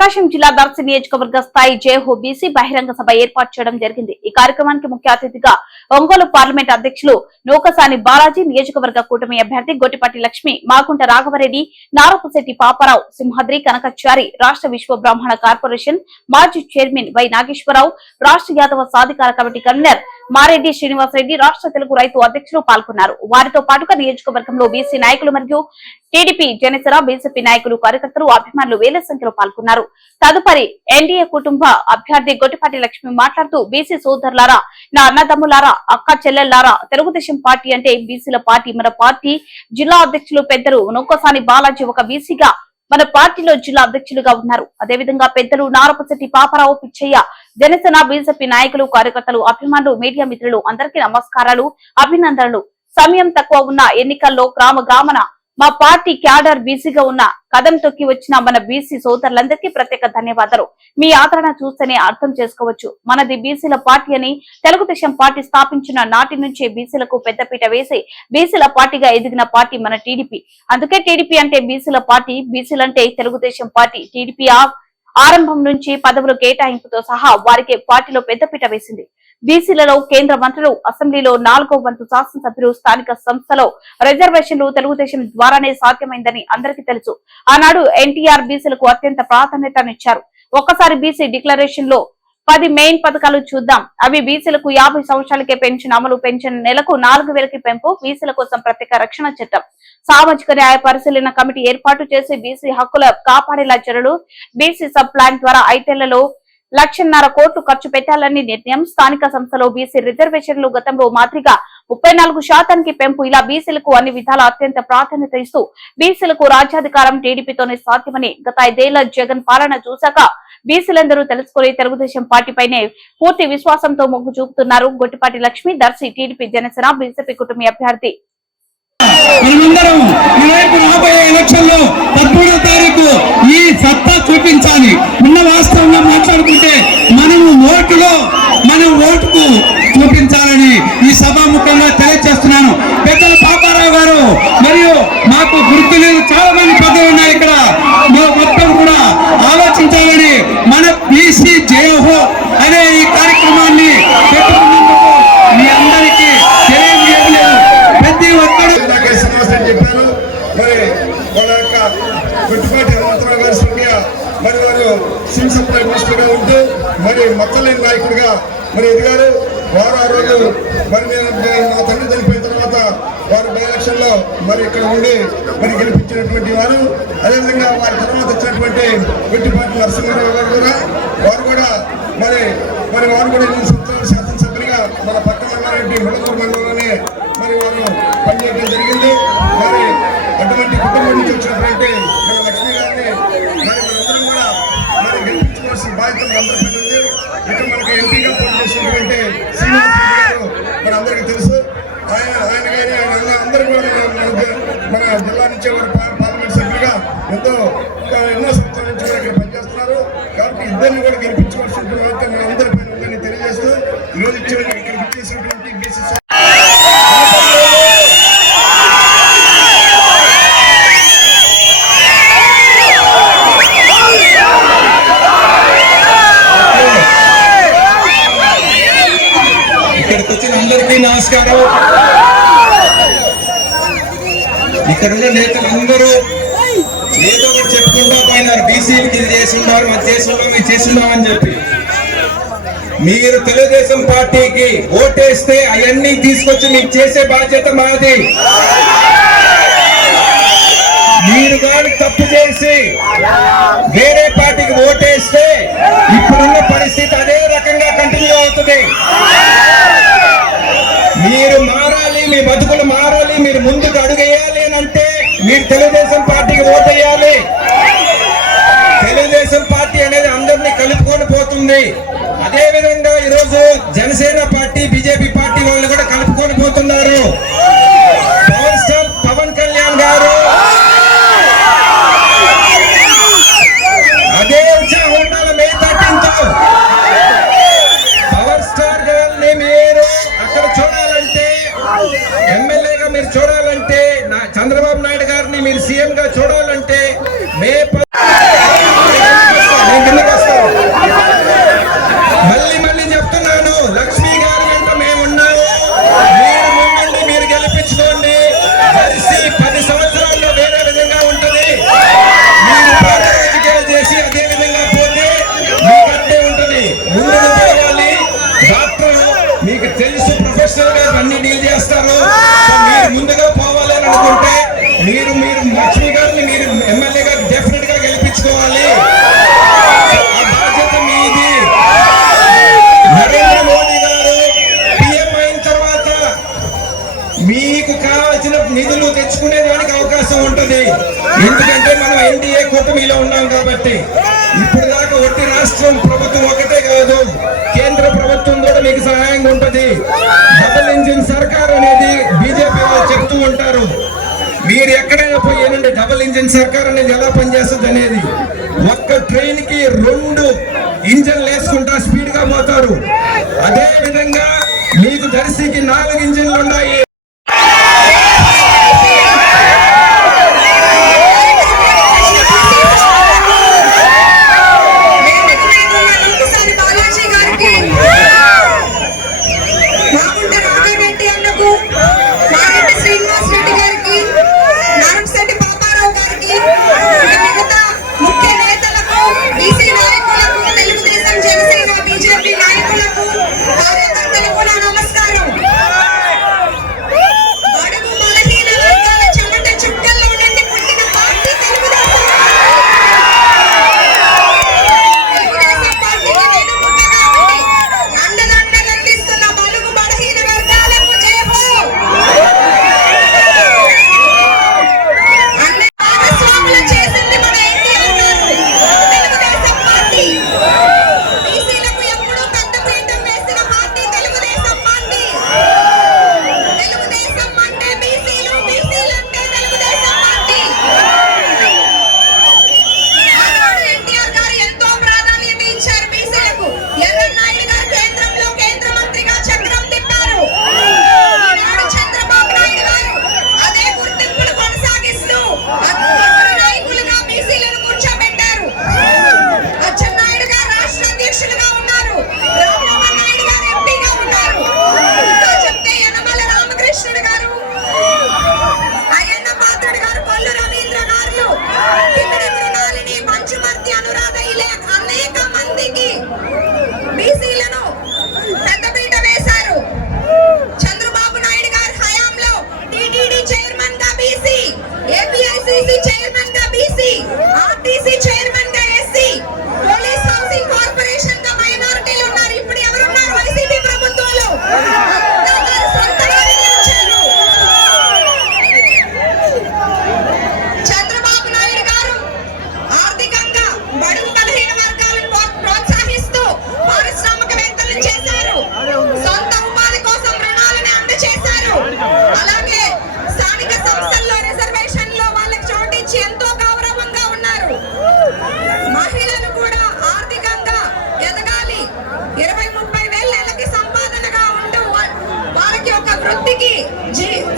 ప్రకాశం జిల్లా దర్శి నియోజకవర్గ స్థాయి జేహో బీసీ బహిరంగ సభ ఏర్పాటు చేయడం జరిగింది। ఈ కార్యక్రమానికి ముఖ్య అతిథిగా ఒంగోలు పార్లమెంట్ అధ్యక్షులు నూకసాని బాలాజీ, నియోజకవర్గ కూటమి అభ్యర్థి గొట్టిపాటి లక్ష్మి, మాగుంట రాఘవరెడ్డి, నారపశెట్టి పాపారావు, సింహాద్రి కనకచారి, రాష్ట్ర విశ్వ బ్రాహ్మణ కార్పొరేషన్ మాజీ చైర్మన్ వై నాగేశ్వరరావు, రాష్ట్ర యాదవ సాధికార కమిటీ కన్వీనర్ మారెడ్డి శ్రీనివాసరెడ్డి, రాష్ట్ర తెలుగు రైతు అధ్యక్షులు పాల్గొన్నారు। వారితో పాటుగా నియోజకవర్గంలో బీసీ నాయకులు మరియు టీడీపీ, జనసేన, బీజేపీ నాయకులు, కార్యకర్తలు, అభిమానులు వేల సంఖ్యలో పాల్గొన్నారు। తదుపరి ఎన్డీఏ కుటుంబ అభ్యర్థి గొట్టిపాటి లక్ష్మి మాట్లాడుతూ, బీసీ సోదరులారా, నా అన్నదమ్ములారా, అక్క చెల్లెల్లారా, తెలుగుదేశం పార్టీ అంటే బీసీల పార్టీ। మన పార్టీ జిల్లా అధ్యక్షులు పెద్దలు నూకసాని బాలాజీ ఒక బీసీగా మన పార్టీలో జిల్లా అధ్యక్షులుగా ఉన్నారు। అదేవిధంగా పెద్దలు నారపశెట్టి పాపారావు, పిచ్చయ్య, జనసేన, బీజేపీ నాయకులు, కార్యకర్తలు, అభిమానులు, మీడియా మిత్రులు అందరికీ నమస్కారాలు, అభినందనలు। సమయం తక్కువ ఉన్న ఎన్నికల్లో గ్రామాన మా పార్టీ క్యాడర్ బీసీగా ఉన్న కదం తొక్కి వచ్చిన మన బీసీ సోదరులందరికీ ప్రత్యేక ధన్యవాదాలు। మీ ఆదరణ చూస్తేనే అర్థం చేసుకోవచ్చు, మనది బీసీల పార్టీ అని। తెలుగుదేశం పార్టీ స్థాపించిన నాటి నుంచే బీసీలకు పెద్దపీట వేసి బీసీల పార్టీగా ఎదిగిన పార్టీ మన టీడీపీ। అందుకే టీడీపీ అంటే బీసీల పార్టీ, బీసీలంటే తెలుగుదేశం పార్టీ। టీడీపీ ఆరంభం నుంచి పదవుల కేటాయింపుతో సహా వారికి పార్టీలో పెద్దపీట వేసింది। బీసీలలో కేంద్ర మంత్రులు, అసెంబ్లీలో 4వ వంతు శాసనసభ్యులు, స్థానిక సంస్థలో రిజర్వేషన్లు తెలుగుదేశం ద్వారానే సాధ్యమైందని అందరికీ తెలుసు। ఆనాడు ఎన్టీఆర్ బీసీలకు అత్యంత ప్రాధాన్యతనిచ్చారు। ఒక్కసారి బీసీ డిక్లరేషన్ లో 10 మెయిన్ పథకాలు చూద్దాం। అవి బీసీలకు 50 సంవత్సరాలకే పెన్షన్ అమలు, పెన్షన్ నెలకు 4000కి పెంపు, బీసీల కోసం ప్రత్యేక రక్షణ చట్టం, సామాజిక న్యాయ పరిశీలన కమిటీ ఏర్పాటు చేసి బీసీ హక్కుల కాపాడేలా చర్యలు, బీసీ సబ్ ప్లాన్ ద్వారా 5 ఏళ్లలో 1,50,000 కోట్లు ఖర్చు పెట్టాలని నిర్ణయం, స్థానిక సంస్థలో బీసీ రిజర్వేషన్లు గతంలో మాదిరిగా 34% పెంపు, ఇలా బీసీలకు అన్ని విధాల అత్యంత ప్రాధాన్యత ఇస్తూ బీసీలకు రాజ్యాధికారం టీడీపీతోనే సాధ్యమని గత 5 ఏళ్ల జగన్ పాలన చూశాక బీసీలందరూ తెలుసుకుని తెలుగుదేశం పార్టీపైనే పూర్తి విశ్వాసంతో మొగ్గు చూపుతున్నారు। గొట్టిపాటి లక్ష్మి, దర్శి టీడీపీ, జనసేన, బీజేపీ కుటుంబ అభ్యర్థి। ఈ సత్తా చూపించాలి। ఉన్న వాస్తవంగా మాట్లాడుకుంటే మనం ఓటుకు చూపించాలని ఈ సభాముఖంగా తెలియజేస్తున్నాను। పెద్దల పాపారావు గారు మరియు మాకు గుర్తులు చాలా మంది పెద్దలు ఉన్నాయి ఇక్కడ, మొత్తం కూడా ఆలోచించాలని మన బీసీ జేహో అనే ఈ కార్యక్రమాన్ని పెట్టుకున్నందుకు మీ అందరికీ తెలియజేయలేదు। ప్రతి ఒక్కరు చెప్పారు। మరి వాళ్ళ యొక్క గొట్టిపాటి హనుమంతరావు గారి సమయ మరి వారు సివిల్ సప్లై మినిస్టర్గా ఉంటూ మరి మచ్చలేని నాయకుడిగా మరి ఎదిగారు। వారు ఆ రోజు మరి నా తండ్రి చనిపోయిన తర్వాత వారు బై ఎలక్షన్ లో మరి ఇక్కడ ఉండి మరి గెలిపించినటువంటి వారు। అదేవిధంగా వారి తర్వాత వచ్చినటువంటి గొట్టిపాటి నరసింహారావు గారు కూడా వారు కూడా మరి వారు కూడా 8 సంవత్సరాల శాసనసభ్యులుగా మన పక్కన ఉన్నటువంటి ముడకూరు మండలంలోనే మరి వారు పనిచేయడం జరిగింది। మరి అటువంటి కుటుంబం నుంచి వచ్చినటువంటి మన లక్ష్మీ గారిని మరి మనందరం కూడా మరి గెలిపించుకోవాల్సిన బాధ్యత అందరిపై ఉంది। ఇక్కడ మనకి ఎంపీగా పోటీ చేసినటువంటి శ్రీనివాసరెడ్డి గారు మన అందరికీ తెలుసు। ఆయన కానీ ఆయన అందరూ కూడా మన జిల్లా నుంచి పార్లమెంట్ సభ్యులుగా ఎన్నో సంవత్సరాల నుంచి కూడా ఇక్కడ పనిచేస్తున్నారు। కాబట్టి ఇద్దరిని కూడా గెలిపించుకోవాల్సిన బాధ్యత మన అందరిపై ఉందని తెలియజేస్తూ ఈరోజు ఇక్కడ ఇచ్చేసినటువంటి బీసీ నమస్కారం। ఇక్కడ ఉన్న నేతలందరూ ఏదో ఒకటి చెప్పుకుంటూ పోయినారు, బీసీలకి ఇది చేస్తున్నారు, అది చేస్తున్నాం, ఇది చేస్తున్నాం అని చెప్పి। మీరు తెలుగుదేశం పార్టీకి ఓటేస్తే అవన్నీ తీసుకొచ్చి మీకు చేసే బాధ్యత మాది। మీరు కానీ తప్పు చేసి వేరే పార్టీకి ఓటేస్తే ఇప్పుడున్న పరిస్థితి అదే రకంగా కంటిన్యూ అవుతుంది। మీరు మారాలి, మీ బతుకులు మారాలి, మీరు ముందుకు అడుగేయాలి అని అంటే మీరు తెలుగుదేశం పార్టీకి ఓటేయాలి। తెలుగుదేశం పార్టీ అనేది అందరినీ కలుపుకొని పోతుంది। అదేవిధంగా ఈరోజు జనసేన పార్టీ, బీజేపీ పార్టీ వాళ్ళు కూడా కలుపుకొని పోతున్నారు। పవర్ స్టార్ పవన్ కళ్యాణ్ గారు అదే ఉత్సాహం ఉండాలి మే 13తో। పవర్ స్టార్ గారిని మీరు అక్కడ చూడాలంటే, ఎమ్మెల్యేగా మీరు చూడాలంటే, చంద్రబాబు నాయుడు గారిని మీరు సీఎం గా చూడాలంటే మే అనుకుంటే మీరు లక్ష్మి గారిని మీరు ఎమ్మెల్యేగా డెఫినెట్ గా గెలిపించుకోవాలి. ఆ బాధ్యత మీది. నరేంద్ర మోడీ గారు పిఎం అయిన తర్వాత మీకు కావాల్సిన నిధులు తెచ్చుకునే దానికి అవకాశం ఉంటది. ఎందుకంటే మనం ఎన్డీఏ కూటమిలో ఉన్నాం కాబట్టి. ఇప్పుడు దాకా ఒట్టి రాష్ట్రం ప్రభుత్వం ఒకటే కాదు, కేంద్ర ప్రభుత్వం కూడా మీకు సహాయంగా ఉంటది. డబుల్ ఇంజిన్ సర్కార్ అనేది బీజేపీ వాళ్ళు చెప్తూ ఉంటారు. మీరు ఎక్కడైనా పోయేనండి డబుల్ ఇంజిన్ సర్కార్ అనేది ఎలా పనిచేస్తుంది అనేది. ఒక్క ట్రైన్ కి 2 ఇంజన్లు వేసుకుంటా స్పీడ్ గా పోతారు. అదే విధంగా మీకు దర్శికి 4 ఇంజిన్లు ఉన్నాయి.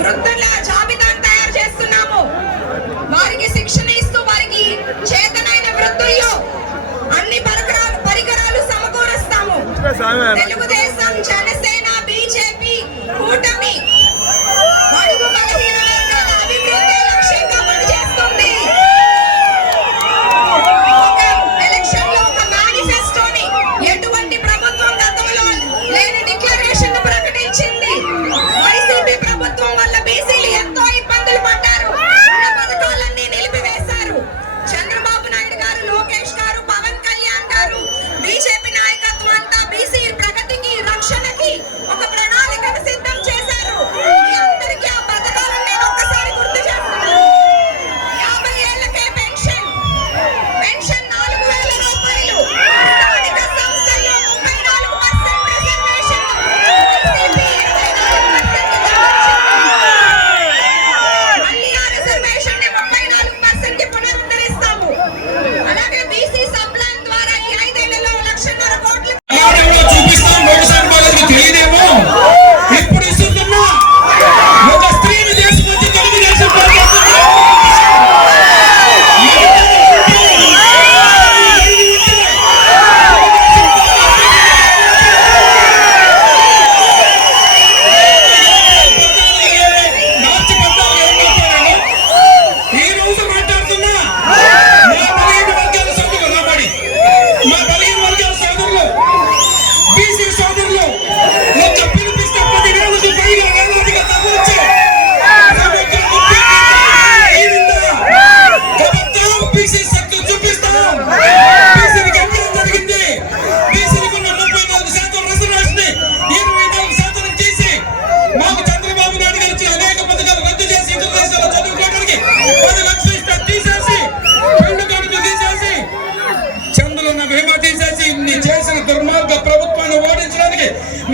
వృద్ధుల జాబితాను తయారు చేస్తున్నాము. వారికి శిక్షణ ఇస్తూ వారికి చేతనైన వృద్ధుల్లో అన్ని పరికరాలు సమకూరుస్తాము. తెలుగుదేశం, జనసేన, బీజేపీ కూటమి బడుగు బలహీన వర్గాల అభివృద్ధి లక్ష్యంగా పనిచేస్తుంది. ఒక ఎలక్షన్ లో ఒక మేనిఫెస్టోని ఎటువంటి ప్రభుత్వం గతంలో లేని డిక్లరేషన్ ప్రకటించింది. వైసీపీ ప్రభుత్వం వల్ల బీసీలు ఎంతో ఇబ్బందులు పడ్డారు. ఉన్న పథకాలన్నీ నిలిపివేశారు. చంద్రబాబు నాయుడు గారు, లోకేష్ గారు, పవన్ కళ్యాణ్ గారు, బీజేపీ నాయకత్వం అంతా బీసీ ప్రగతికి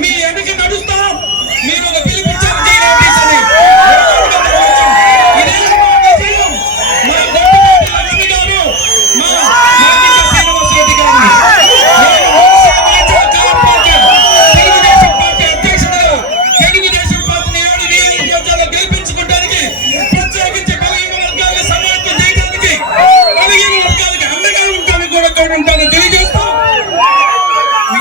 మీ